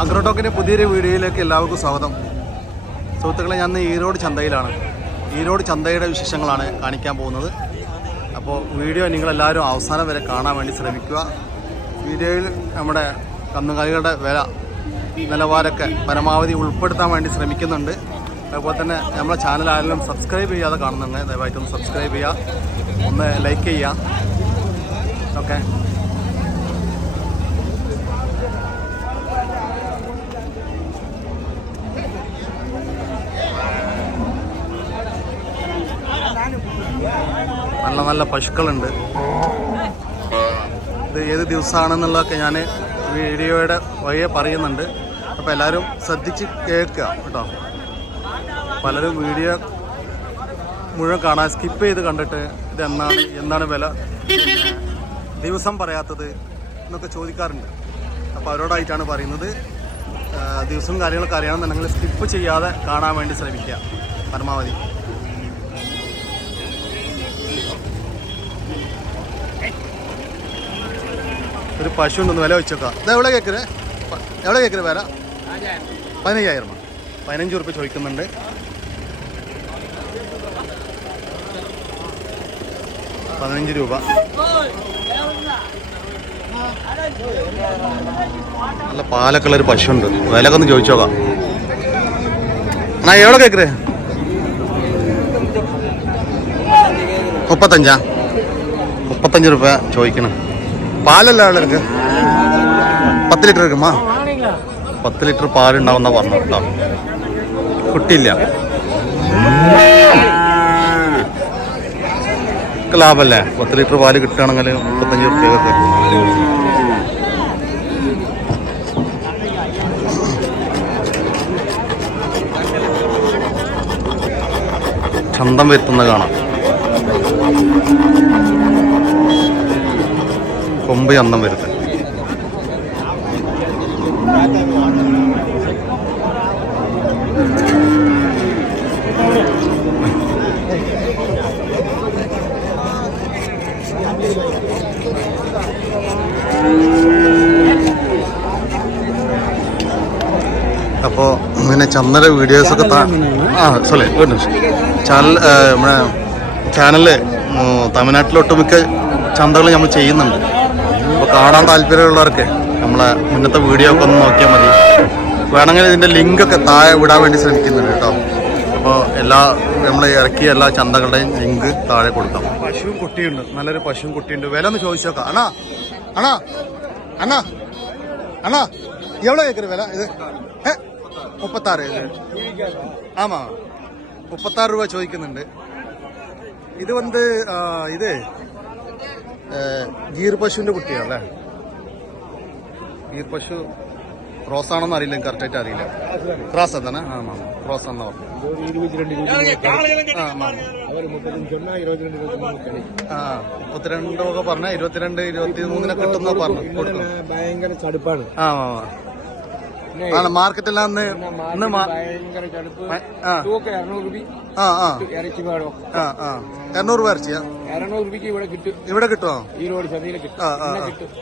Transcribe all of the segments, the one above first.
അഗ്രോടോക്കിന്റെ പുതിയൊരു വീഡിയോയിലേക്ക് എല്ലാവർക്കും സ്വാഗതം. സുഹൃത്തുക്കളെ ഞാൻ ഈരോട് ചന്തയിലാണ്. ഈരോട് ചന്തയുടെ വിശേഷങ്ങളാണ് കാണിക്കാൻ പോകുന്നത്. അപ്പോൾ വീഡിയോ നിങ്ങളെല്ലാവരും അവസാനം വരെ കാണാൻ വേണ്ടി ശ്രമിക്കുക. വീഡിയോയിൽ നമ്മുടെ കന്നുകാലികളുടെ വില നിലവാരമൊക്കെ പരമാവധി ഉൾപ്പെടുത്താൻ വേണ്ടി ശ്രമിക്കുന്നുണ്ട്. അതുപോലെ തന്നെ നമ്മുടെ ചാനൽ ആരെങ്കിലും സബ്സ്ക്രൈബ് ചെയ്യാതെ കാണുന്നുണ്ട് ദയവായിട്ടൊന്ന് സബ്സ്ക്രൈബ് ചെയ്യുക. ഒന്ന് ലൈക്ക് ചെയ്യുക. ഓക്കെ നല്ല നല്ല പശുക്കളുണ്ട്. ഇത് ഏത് ദിവസമാണെന്നുള്ളതൊക്കെ ഞാൻ വീഡിയോയുടെ വഴിയെ പറയുന്നുണ്ട്. അപ്പോൾ എല്ലാവരും ശ്രദ്ധിച്ച് കേൾക്കുക കേട്ടോ. പലരും വീഡിയോ മുഴുവൻ കാണാൻ സ്കിപ്പ് ചെയ്ത് കണ്ടിട്ട് ഇത് എന്നാണ് എന്താണ് വില? ദിവസം പറയാത്തത് എന്നൊക്കെ ചോദിക്കാറുണ്ട്. അപ്പോൾ അവരോടായിട്ടാണ് പറയുന്നത്. ദിവസവും കാര്യങ്ങളൊക്കെ അറിയണമെന്നുണ്ടെങ്കിൽ സ്കിപ്പ് ചെയ്യാതെ കാണാൻ വേണ്ടി ശ്രമിക്കുക. പരമാവധി. ഒരു പശു ഉണ്ടെന്ന് വില വെച്ചേക്കാം. ഇത് എവിടെ കേൾക്കുന്നത് എവിടെ കേൾക്കരുത് വില? പതിനയ്യായിരം പതിനഞ്ച് ഉറുപ്പ്യ ചോദിക്കുന്നുണ്ട്. പതിനഞ്ച് രൂപ. നല്ല പാലക്കുള്ള ഒരു പശുണ്ട് വിലയൊക്കെ ഒന്ന് ചോദിച്ചോക്കാം. എന്നാ എവിടെ കേക്കറേ മുപ്പത്തഞ്ചാ? മുപ്പത്തഞ്ച് രൂപ ചോദിക്കണം. പാലല്ല ആളുകൾക്ക് പത്ത് ലിറ്റർ എടുക്കുമ്പോ പത്ത് ലിറ്റർ പാലുണ്ടാവുന്ന പറഞ്ഞു കേട്ടോ കുട്ടിയില്ല ലാഭല്ലേ? പത്ത് ലിറ്റർ പാൽ കിട്ടുകയാണെങ്കിൽ മുപ്പത്തഞ്ച് റുപ്യൊക്കെ ചന്തം വരുത്തുന്ന കാണാം. കൊമ്പ് ചന്തം വരുത്തൽ. അപ്പോൾ ഇങ്ങനെ ചന്ദന വീഡിയോസൊക്കെ ആ സോറി ഒരു നിമിഷം. ചാനൽ നമ്മുടെ ചാനലിൽ തമിഴ്നാട്ടിലൊട്ടുമിക്ക ചന്തകൾ നമ്മൾ ചെയ്യുന്നുണ്ട്. അപ്പോൾ കാണാൻ താല്പര്യമുള്ളവർക്ക് നമ്മളെ മുന്നത്തെ വീഡിയോ ഒക്കെ ഒന്ന് നോക്കിയാൽ മതി. വേണമെങ്കിൽ ഇതിന്റെ ലിങ്കൊക്കെ താഴെ വിടാൻ വേണ്ടി ശ്രമിക്കുന്നുണ്ട് കേട്ടോ. അപ്പോൾ എല്ലാ നമ്മൾ ഇറക്കിയ എല്ലാ ചന്തകളുടെയും ലിങ്ക് താഴെ കൊടുക്കാം. പശുവും കുട്ടിയുണ്ട്. നല്ലൊരു പശുവും കുട്ടിയുണ്ട്. വില ഒന്ന് ചോദിച്ചു നോക്കാം. അണ്ണാ അണ്ണാ അണ്ണാ അണ്ണാ എവിടെ കേക്കറി വില ഇത്? മുപ്പത്താറ്. ആമാ മുപ്പത്താറ് രൂപ ചോദിക്കുന്നുണ്ട്. ഇത് വന്ന് ഇത് ഗീർ പശുവിന്റെ കുട്ടിയാണല്ലേ? ഗീർ പശു ക്രോസ് ആണെന്ന് അറിയില്ല കറക്റ്റായിട്ട് അറിയില്ല. ക്രോസ് എന്താണ്? ആ മാമ ക്രോസ് ആണെന്ന് പറഞ്ഞു. ആ മുപ്പത്തിരണ്ടൊക്കെ പറഞ്ഞ ഇരുപത്തിരണ്ട് ഇരുപത്തി മൂന്നിനൊക്കെ കിട്ടുന്ന പറഞ്ഞു. ഭയങ്കര ചടുപ്പാണ് ആ മാമ ആണ് മാർക്കറ്റെല്ലാം ഇന്ന് ഇന്ന് ഭയങ്കര ചടുപ്പ് ആ. ആ ഇറച്ചി പാടും. ആ ആ. എണ്ണൂറ് രൂപ ഇറച്ചിയാ? ഇരുന്നൂറ് രൂപയ്ക്ക് ഇവിടെ കിട്ടും. ഇവിടെ കിട്ടുമോ ഈരോട് ചന്തയിൽ കിട്ടും.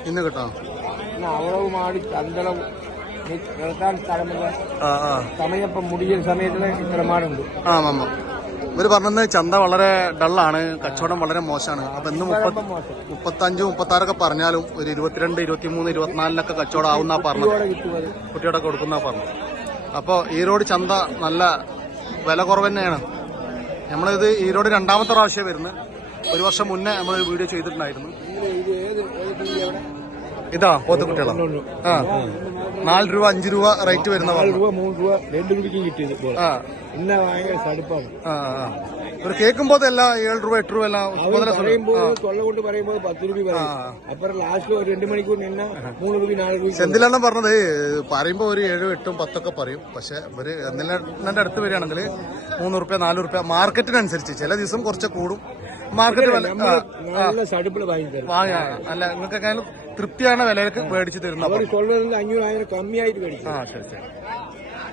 ഇന്നെ. കിട്ടും. പിന്നെ അവളവ് മാടി ചന്തളവും നിർത്താൻ സ്ഥലമില്ല ആ സമയപ്പം മുടിയ സമയത്തിന് ഇത്ര മാടുണ്ട്. ആ മമ്മ ഇവർ പറഞ്ഞത് ചന്ത വളരെ ഡള്ളാണ് കച്ചവടം വളരെ മോശമാണ്. അപ്പൊ ഇന്ന് മുപ്പത്തി മുപ്പത്തഞ്ച് മുപ്പത്താറൊക്കെ പറഞ്ഞാലും ഒരു ഇരുപത്തിരണ്ട് ഇരുപത്തിമൂന്ന് ഇരുപത്തിനാലിനൊക്കെ കച്ചവടം ആവുന്ന പറഞ്ഞത്. കുട്ടിയോടൊക്കെ കൊടുക്കുന്ന പറഞ്ഞു അപ്പോൾ ഈരോട് ചന്ത നല്ല വില കുറവ് തന്നെയാണ് നമ്മളിത് ഈരോട് രണ്ടാമത്തെ പ്രാവശ്യം വരുന്നത്. ഒരു വർഷം മുന്നേ നമ്മളൊരു വീഡിയോ ചെയ്തിട്ടുണ്ടായിരുന്നു. ഇത് പോത്തുകുട്ടികളാ ആ. നാല് രൂപ അഞ്ചു രൂപ റേറ്റ് വരുന്ന നാല് പറഞ്ഞു രൂപ മൂന്ന് രൂപ രണ്ട് രൂപയ്ക്കും കിട്ടിയത് ഇപ്പോൾ ആ. ഭയങ്കര ആ ഒരു കേൾക്കുമ്പോ എല്ലാം ഏഴ് രൂപ എട്ട് രൂപ എല്ലാം പറയുമ്പോൾ തൊള്ള കൊണ്ട് പറയുമ്പോൾ പത്ത് രൂപ പറയും. ലാസ്റ്റ് ഒരു രണ്ട് മണിക്കൂർ നിന്ന മൂന്ന് രൂപ നാല് രൂപ ചെന്തിലെണ്ണം പറഞ്ഞത് പറയുമ്പോ ഒരു ഏഴും എട്ടും പത്തൊക്കെ പറയും. പക്ഷെ ഇവർ എന്നെണ്ണന്റെ അടുത്ത് വരികയാണെങ്കിൽ മൂന്ന് റുപ്യ നാല് റുപ്യ മാർക്കറ്റിനനുസരിച്ച് ചില ദിവസം കുറച്ച് കൂടും. മാർക്കറ്റ് നല്ല വാങ്ങി അല്ല നിങ്ങൾക്ക് തൃപ്തിയാണ് വിലക്ക് മേടിച്ചു തരുന്നത്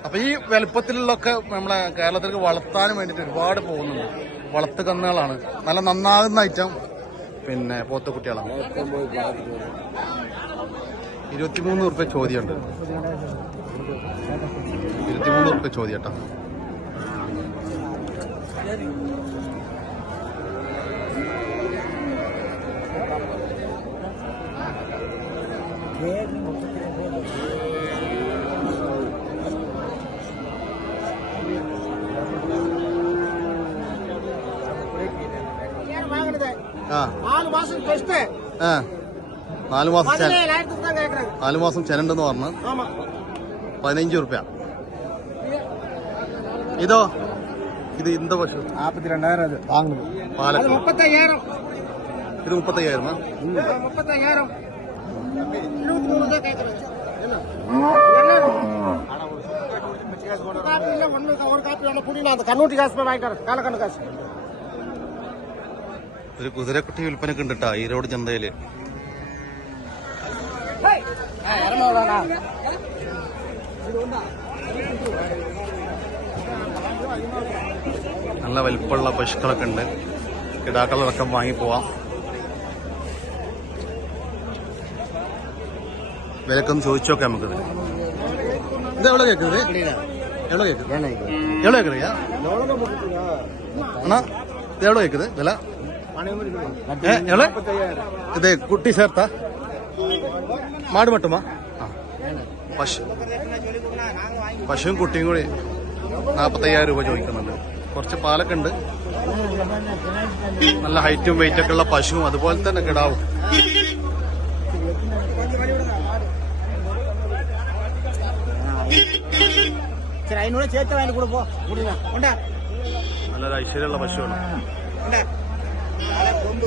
അപ്പൊ. ഈ വലുപ്പത്തിലുള്ളൊക്കെ നമ്മളെ കേരളത്തിലേക്ക് വളർത്താൻ വേണ്ടിയിട്ട് ഒരുപാട് പോകുന്നുണ്ട്. വളർത്തു കന്നുകളാണ്. നല്ല നന്നാകുന്ന ഐറ്റം പിന്നെ പോത്ത കുട്ടികളാണ് ഇരുപത്തിമൂന്ന് ഉറുപ്പ്യ ചോദ്യമുണ്ട്. ഇരുപത്തിമൂന്ന് ഉറുപ്പ്യ ചോദ്യട്ടോ. നാലു മാസം നാലു മാസം ചെനണ്ടെന്ന് പറഞ്ഞ്. പതിനഞ്ച് റുപ്യ ഇതോ? ഇത് ഇന്ത പശു. നാപ്പത്തി രണ്ടായിരം അത് മുപ്പത്തയ്യായിരം. ഇത് മുപ്പത്തയ്യായിരം മുപ്പത്തയ്യായിരം. இருபத்தி மூணு தான் கேக்குறாங்க என்ன ஒரு காப்பி இல்ல ஒண்ணு ஒரு காப்பி வேணும் புரியல அந்த கண்ணூட்டி காசு போய் வாங்கிட்டு வரேன் காலக்கண்ணு காசு ഒരു കുതിരക്കുട്ടി വിൽപ്പനക്ക് ഉണ്ട് കേട്ടോ ഈരോട് ചന്തയില് இரநூறுவாண்ணா നല്ല വലിപ്പമുള്ള പശുക്കളൊക്കെ ഉണ്ട് കിടാക്കളടക്കം വാങ്ങി വിലക്കൊന്ന് ചോദിച്ചു നോക്കാം നമുക്ക് ഇത്? എവിടെ കേൾക്കുന്നത് എവിടെ കേൾക്കുന്നത് എവിടെ കേൾക്കുറിയാ അണ്ണാ ഇത് എവിടെ കേൾക്കുന്നത് വില? എവിടെ? ഇത് കുട്ടി ചേർത്താ? മാട് മട്ടുമാ? പശു പശുവും കുട്ടിയും കൂടി നാൽപ്പത്തയ്യായിരം രൂപ ചോദിക്കുന്നുണ്ട്. കുറച്ച് പാലൊക്കെ ഉണ്ട്. നല്ല ഹൈറ്റും വെയിറ്റൊക്കെ ഉള്ള പശുവും അതുപോലെ തന്നെ കിടാവും. അതിനോട് ചേച്ചി അതിന് കൂടെ പോ. ഉണ്ടാ ഐശ്വര്യമുള്ള പശുവാണ്.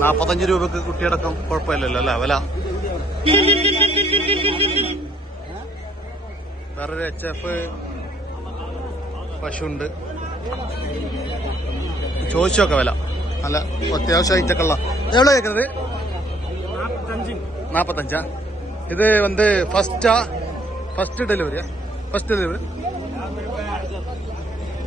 നാപ്പത്തഞ്ച് രൂപക്ക് കുട്ടിയടക്കം കുഴപ്പമില്ലല്ലോ അല്ലെ? വില? വേറൊരു എച്ച് എഫ് പശുണ്ട്. ചോദിച്ചൊക്കെ വില. നല്ല അത്യാവശ്യം ഐറ്റക്കുള്ള എവിടെ കേൾക്കുന്നത്? നാപ്പത്തഞ്ചാ. ഇത് വന്ന് ഫസ്റ്റാ ഫസ്റ്റ് ഡെലിവറിയാ ഫസ്റ്റ് ഡെലിവറി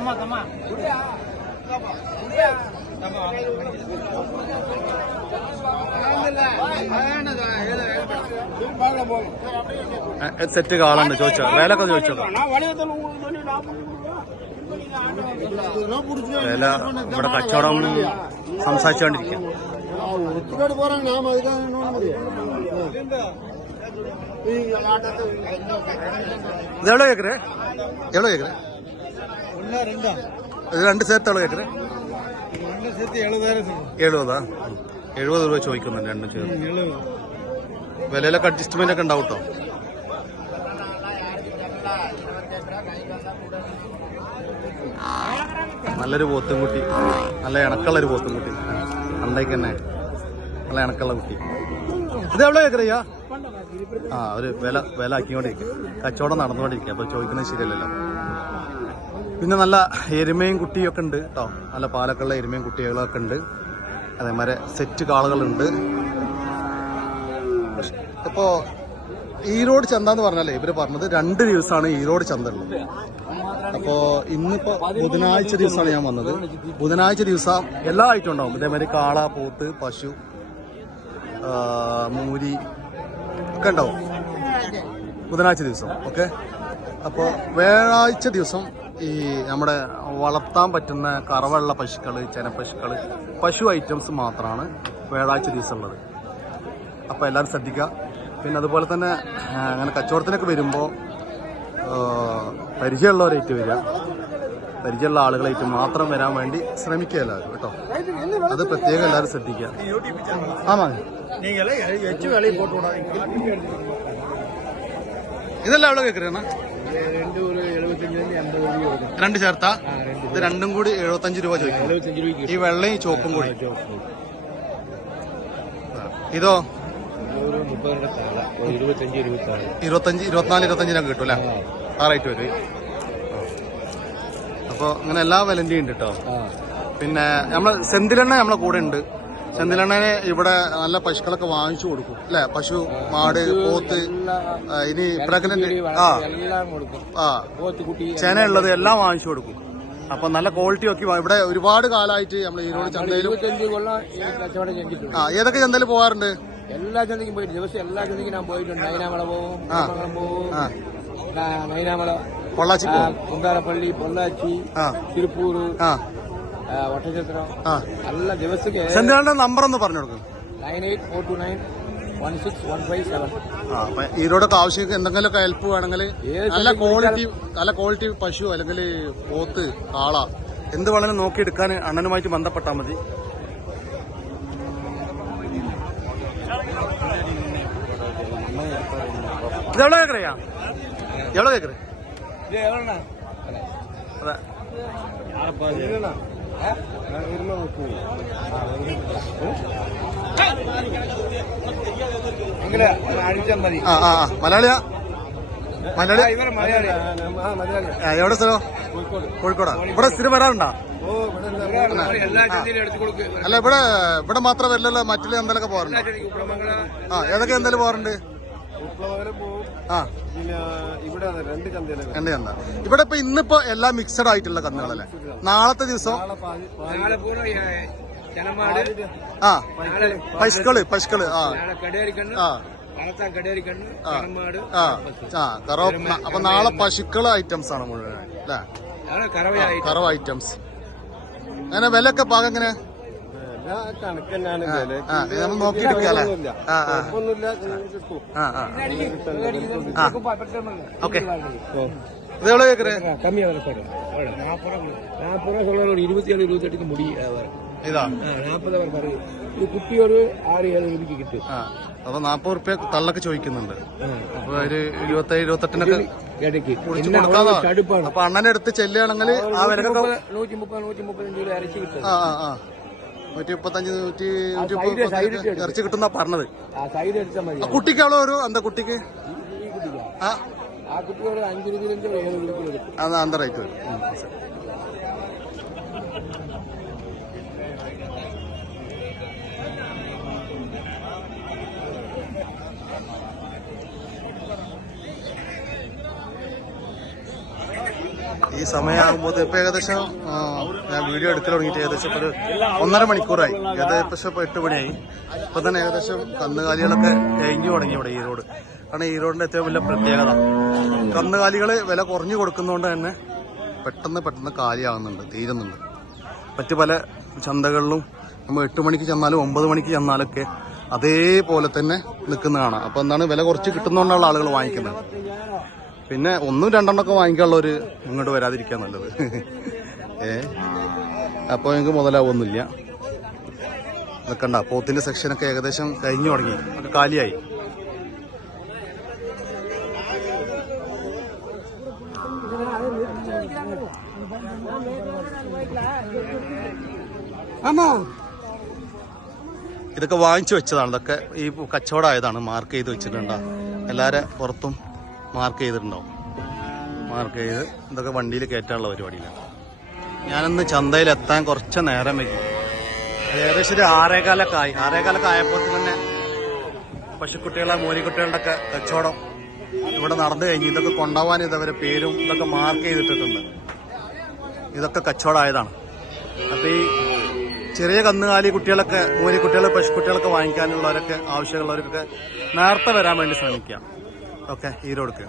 தம்மா தம்மா സെറ്റ് കാളുണ്ട് ചോദിച്ചോ വിലയൊക്കെ ചോദിച്ചോ വില ഇവിടെ കച്ചവടം സംസാരിച്ചുകൊണ്ടിരിക്കുക ஒத்துக்காடு போறாங்க நாம அதுக்காக என்ன பண்ண முடியும் ഇത് ഇത് രണ്ട് സെറ്റാണ് കേക്കറേ എഴുപതാ? എഴുപത് രൂപ ചോദിക്കുന്നുണ്ട് രണ്ടും ചേർന്ന് വിലയിലൊക്കെ അഡ്ജസ്റ്റ്മെന്റ് ഒക്കെ ഉണ്ടാവും കേട്ടോ. നല്ലൊരു പോത്തുംകുട്ടി നല്ല ഇണക്കുള്ളൊരു പോത്തുംകുട്ടി അണ്ടേക്ക് തന്നെ നല്ല ഇണക്കുള്ള കുട്ടി. ഇത് എവിടെ കേക്കറിയാ ആ ഒരു വില വില ആക്കിക്കൊണ്ടിരിക്കും കച്ചവടം നടന്നുകൊണ്ടിരിക്കുക. അപ്പൊ ചോദിക്കുന്നത് ശരിയല്ലല്ലോ. പിന്നെ നല്ല എരുമയും കുട്ടിയൊക്കെ ഉണ്ട് കേട്ടോ നല്ല പാലക്കുള്ള എരുമയും കുട്ടികളൊക്കെ ഉണ്ട്. അതേമാതിരി സെറ്റ് കാളുകളുണ്ട്. ഇപ്പോ ഈരോട് ചന്ത എന്ന് പറഞ്ഞാലേ ഇവർ പറഞ്ഞത് രണ്ട് ദിവസമാണ് ഈരോട് ചന്ത ഉള്ളത് അപ്പോ ഇന്നിപ്പോ ബുധനാഴ്ച ദിവസമാണ് ഞാൻ വന്നത്. ബുധനാഴ്ച ദിവസം എല്ലാ ഐറ്റം ഉണ്ടാവും. ഇതേമാതിരി കാള പോത്ത് പശു മൂരി ഒക്കെ ഉണ്ടാവും. ബുധനാഴ്ച ദിവസം ഓക്കെ? അപ്പോൾ വ്യാഴാഴ്ച ദിവസം ഈ നമ്മുടെ വളർത്താൻ പറ്റുന്ന കറവയുള്ള പശുക്കൾ ചെനപ്പശുക്കൾ പശു ഐറ്റംസ് മാത്രമാണ് വ്യാഴാഴ്ച ദിവസമുള്ളത്. അപ്പോൾ എല്ലാവരും ശ്രദ്ധിക്കുക. പിന്നെ അതുപോലെ തന്നെ അങ്ങനെ കച്ചവടത്തിനൊക്കെ വരുമ്പോൾ പരിചയമുള്ളവരായിട്ട് വരിക. പരിചയമുള്ള ആളുകളായിട്ട് മാത്രം വരാൻ വേണ്ടി ശ്രമിക്കുക എല്ലാവരും കേട്ടോ. അത് പ്രത്യേകം എല്ലാവരും ശ്രദ്ധിക്കുക. ആ ഇതെല്ലാം അവിടെ കേൾക്കുന്നത് രണ്ട് ചേർത്ത? ഇത് രണ്ടും കൂടി എഴുപത്തഞ്ച് രൂപ ചോദിക്കും. ഈ വെള്ളയും ചോപ്പും കൂടി. ഇതോ? ഇരുപത്തഞ്ച് ഇരുപത്തിനാല് ഇരുപത്തഞ്ചിനൊക്കെ കിട്ടും കിട്ടൂല ആ. റേറ്റ് വരും. അപ്പൊ അങ്ങനെ എല്ലാ വിലന്റെയും ഉണ്ട് കേട്ടോ പിന്നെ നമ്മൾ സെന്തിലെണ്ണ നമ്മളെ കൂടെ ഉണ്ട്. സെന്തിലെണ്ണനെ ഇവിടെ നല്ല പശുക്കളൊക്കെ വാങ്ങിച്ചു കൊടുക്കും. അല്ലെ? പശു മാട് പോത്ത് ഇനി പ്രഗ്നന്റ് ആ. ആ. ചേന ഉള്ളത് എല്ലാം വാങ്ങിച്ചു കൊടുക്കും. അപ്പൊ നല്ല ക്വാളിറ്റി ഒക്കെ ഇവിടെ ഒരുപാട് കാലമായിട്ട് നമ്മൾ ഈരോട് ചന്തയിലും ആ ഏതൊക്കെ ചന്തയിൽ പോവാറുണ്ട്? എല്ലാ ചന്തയ്ക്കും പോയിട്ട് ദിവസം എല്ലാ ചന്തയ്ക്കും ഞാൻ പോയിട്ടുണ്ട്. പോവും കുന്നമംഗലം പോവും പൊള്ളാച്ചി കുന്താരപ്പള്ളി പൊള്ളാച്ചി തിരുപ്പൂർ ആ. വട്ടചത്രം ആ. എല്ലാ ദിവസಕ್ಕೆ സെന്തിലിന്റെ നമ്പർ ഒന്ന് പറഞ്ഞു കൊടുക്കും. Nine eight four two nine one six one five seven ഈരോടൊക്കെ ആവശ്യം എന്തെങ്കിലുമൊക്കെ ഹെൽപ്പ് വേണമെങ്കിൽ നല്ല ക്വാളിറ്റി നല്ല ക്വാളിറ്റി പശു അല്ലെങ്കിൽ പോത്ത് കാള എന്ത് വേണമെങ്കിലും നോക്കിയെടുക്കാൻ അണ്ണനുമായിട്ട് ബന്ധപ്പെട്ടാൽ മതി. ഇത് എവിടെ കേക്കറിയാ? എവിടെ കേക്കറ് ആ ആ മലയാളിയാ? മലയാളി? മലയാളി. എവിടെ സ്ഥലം? കോഴിക്കോട്. ഇവിടെ സ്ഥിരം വരാറുണ്ടോ? അല്ല ഇവിടെ ഇവിടെ മാത്രം വരില്ലല്ലോ മറ്റുള്ള എന്തെങ്കിലും പോകാറുണ്ട്? ആ ഏതൊക്കെ എന്തെങ്കിലും പോകാറുണ്ട്? ഇവിടെ രണ്ട് ചന്ത ഇവിടെ ഇപ്പൊ ഇന്നിപ്പോ എല്ലാം മിക്സഡ് ആയിട്ടുള്ള കന്നുകളല്ലേ നാളത്തെ ദിവസം ആ. പശുക്കൾ പശുക്കൾ ആ. അപ്പൊ നാളെ പശുക്കൾ ഐറ്റംസ് ആണ് മുഴുവൻ അല്ലേ കറവ് ഐറ്റംസ്. അങ്ങനെ പാകം എങ്ങനെ കണക്കന്നാണ് ആ ഇത് നമ്മൾ നോക്കിയിട്ട് എടുക്കാല്ലേ ആ ആ. ഈ കുപ്പി ഒരു ആറ് ഏഴ് രൂപയ്ക്ക് കിട്ടും. അപ്പൊ നാപ്പത് റുപ്യ തള്ളൊക്കെ ചോദിക്കുന്നുണ്ട്. അപ്പൊ ഒരു ഇരുപത്തി ഇരുപത്തെട്ടിനൊക്കെ അപ്പൊ അണ്ണനെടുത്ത് ചെല്ലുകയാണെങ്കിൽ ആ വിലക്കൊക്കെ നൂറ്റി മുപ്പത് നൂറ്റി മുപ്പത്തഞ്ച് രൂപ കിട്ടും. ആ ആ. നൂറ്റി മുപ്പത്തഞ്ച് നൂറ്റി നൂറ്റി side- മുപ്പത് side ഇട്ട് എടുക്കും. ഇറച്ചി കിട്ടുന്ന പറഞ്ഞത്. ആ കുട്ടിക്കാളോ ഒരു എന്താ കുട്ടിക്ക്? കുട്ടിക്ക് ആ. ആ കുട്ടി ഒരു അഞ്ച് അന്ത റേറ്റ് വരും. ഈ സമയമാകുമ്പോൾ ഇപ്പൊ ഏകദേശം ഞാൻ വീഡിയോ എടുക്കൽ തുടങ്ങിയിട്ട് ഏകദേശം ഇപ്പൊ ഒരു ഒന്നര മണിക്കൂറായി. ഏകദേശം ഇപ്പൊ എട്ട് മണിയായി. ഇപ്പൊ തന്നെ ഏകദേശം കന്നുകാലികളൊക്കെ കഴിഞ്ഞു തുടങ്ങി ഇവിടെ ഈരോട്. കാരണം ഈരോടിന്റെ ഏറ്റവും വലിയ പ്രത്യേകത കന്നുകാലികൾ വില കുറഞ്ഞു കൊടുക്കുന്നതുകൊണ്ട് തന്നെ പെട്ടെന്ന് പെട്ടെന്ന് കാലിയാകുന്നുണ്ട് തീരുന്നുണ്ട്. മറ്റു പല ചന്തകളിലും നമ്മൾ എട്ട് മണിക്ക് ചെന്നാലും ഒമ്പത് മണിക്ക് ചെന്നാലൊക്കെ അതേപോലെ തന്നെ നിൽക്കുന്ന കാണാം അപ്പൊ എന്താണ് വില കുറച്ച് കിട്ടുന്നതുകൊണ്ടാണ് ആളുകൾ വാങ്ങിക്കുന്നത് പിന്നെ ഒന്നും രണ്ടെണ്ണമൊക്കെ വാങ്ങിക്കാനുള്ളവര് ഇങ്ങോട്ട് വരാതിരിക്കാൻ നല്ലത്. ഏ? അപ്പോൾ ഞങ്ങൾക്ക് മുതലാവൊന്നുമില്ല. നിൽക്കണ്ട പോത്തിന്റെ സെക്ഷനൊക്കെ ഏകദേശം കഴിഞ്ഞു തുടങ്ങി. കാലിയായി. ഇതൊക്കെ വാങ്ങിച്ചു വെച്ചതാണ്. ഇതൊക്കെ ഈ കച്ചവടമായതാണ്. മാർക്ക് ചെയ്ത് വെച്ചിട്ടുണ്ടോ എല്ലാരെ പുറത്തും മാർക്ക് ചെയ്തിട്ടുണ്ടാവും മാർക്ക് ചെയ്ത് ഇതൊക്കെ വണ്ടിയിൽ കയറ്റാനുള്ള പരിപാടിയിലാണ്. ഞാനിന്ന് ചന്തയിൽ എത്താൻ കുറച്ച് നേരം വയ്ക്കും ഏകദേശം ഒരു ആറേകാലൊക്കെ ആയി. ആറേകാലൊക്കെ ആയപ്പോൾ തന്നെ പശുക്കുട്ടികളെ മൂലിക്കുട്ടികളുടെ ഒക്കെ കച്ചവടം ഇവിടെ നടന്നു കഴിഞ്ഞ് ഇതൊക്കെ കൊണ്ടുപോകാൻ ഇതവരെ പേരും ഇതൊക്കെ മാർക്ക് ചെയ്തിട്ടിട്ടുണ്ട്. ഇതൊക്കെ കച്ചവടമായതാണ്. അപ്പം ഈ ചെറിയ കന്നുകാലി കുട്ടികളൊക്കെ മൂലിക്കുട്ടികൾ പശുക്കുട്ടികളൊക്കെ വാങ്ങിക്കാനുള്ളവരൊക്കെ ആവശ്യമുള്ളവർക്കൊക്കെ നേരത്തെ വരാൻ വേണ്ടി ശ്രമിക്കുക ഓക്കെ ഈ റോഡ്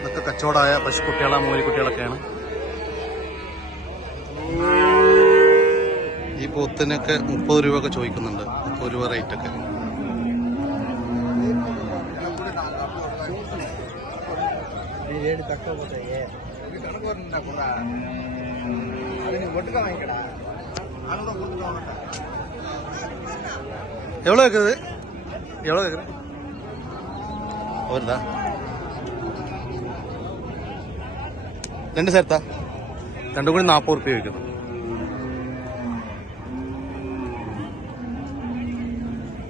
ഇതൊക്കെ കച്ചവടമായ പശുക്കുട്ടികളെ മൂലിക്കുട്ടികളൊക്കെയാണ് ഈ പോത്തിനൊക്കെ മുപ്പത് രൂപ ഒക്കെ ചോദിക്കുന്നുണ്ട് മുപ്പത് രൂപ റേറ്റ് ഒക്കെ ಒಟ್ಟಿಗೆ ವಾಂಕಡ ಅದು ಕೂಡ எவ்வளோ இருக்குது எவ்வளோ இருக்குது வருதா ரெண்டு சேர்த்தா രണ്ടും കൂടി നാൽപ്പത് റുപ്യ വയ്ക്കുന്നു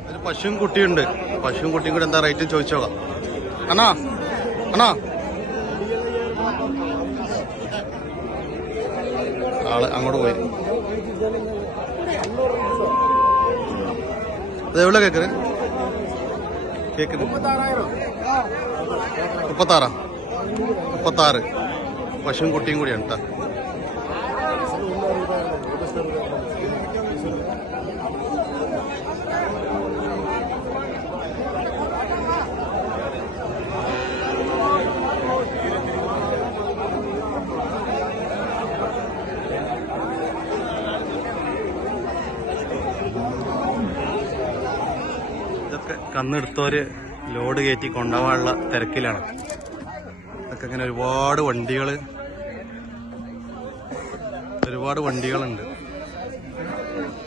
ഒരു പശുവും കുട്ടിയുണ്ട് പശുവും കുട്ടിയും കൂടെ എന്താ റേറ്റ് ചോദിച്ചോളാം. അണ്ണാ അണ്ണാ. ആൾ അങ്ങോട്ട് പോയി. അത് എവിടെ കേക്കറ് കേക്കറ് മുപ്പത്താറാ. മുപ്പത്താറ്. പശുവും കുട്ടിയും കൂടിയാണ് കേട്ടോ ഇതൊക്കെ കന്നെടുത്തവര് ലോഡ് കയറ്റി കൊണ്ടുപോകാനുള്ള തിരക്കിലാണ്. ഇതൊക്കെ ഇങ്ങനെ ഒരുപാട് വണ്ടികൾ ഒരുപാട് വണ്ടികളുണ്ട്.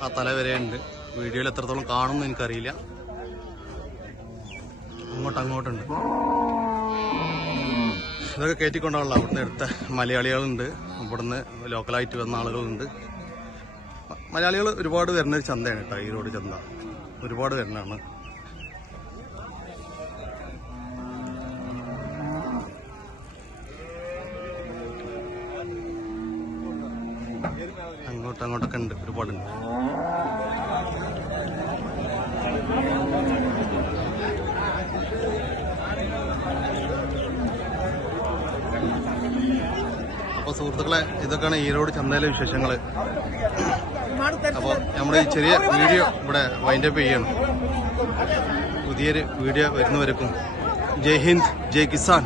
ആ തല വരെയുണ്ട്. വീഡിയോയിൽ എത്രത്തോളം കാണുമെന്ന് എനിക്കറിയില്ല. അങ്ങോട്ട് അങ്ങോട്ടുണ്ട്. ഇതൊക്കെ കയറ്റിക്കൊണ്ടാണല്ലോ അവിടുന്ന് എടുത്ത മലയാളികളുണ്ട്. ഇവിടുന്ന് ലോക്കലായിട്ട് വന്ന ആളുകളുണ്ട്. മലയാളികൾ ഒരുപാട് വരുന്ന ഒരു ചന്തയാണ് കേട്ടോ ഈ റോഡ് ചന്ത. ഒരുപാട് വരുന്നതാണ്. അങ്ങോട്ട് അങ്ങോട്ടൊക്കെ ഉണ്ട് ഒരുപാടുണ്ട്. അപ്പൊ സുഹൃത്തുക്കളെ ഇതൊക്കെയാണ് ഈരോട് ചന്തയിലെ വിശേഷങ്ങൾ. അപ്പൊ നമ്മുടെ ഈ ചെറിയ വീഡിയോ ഇവിടെ വൈൻഡപ്പ് ചെയ്യണം. പുതിയൊരു വീഡിയോ വരുന്നവരക്കും. ജയ് ഹിന്ദ് ജയ് കിസാൻ.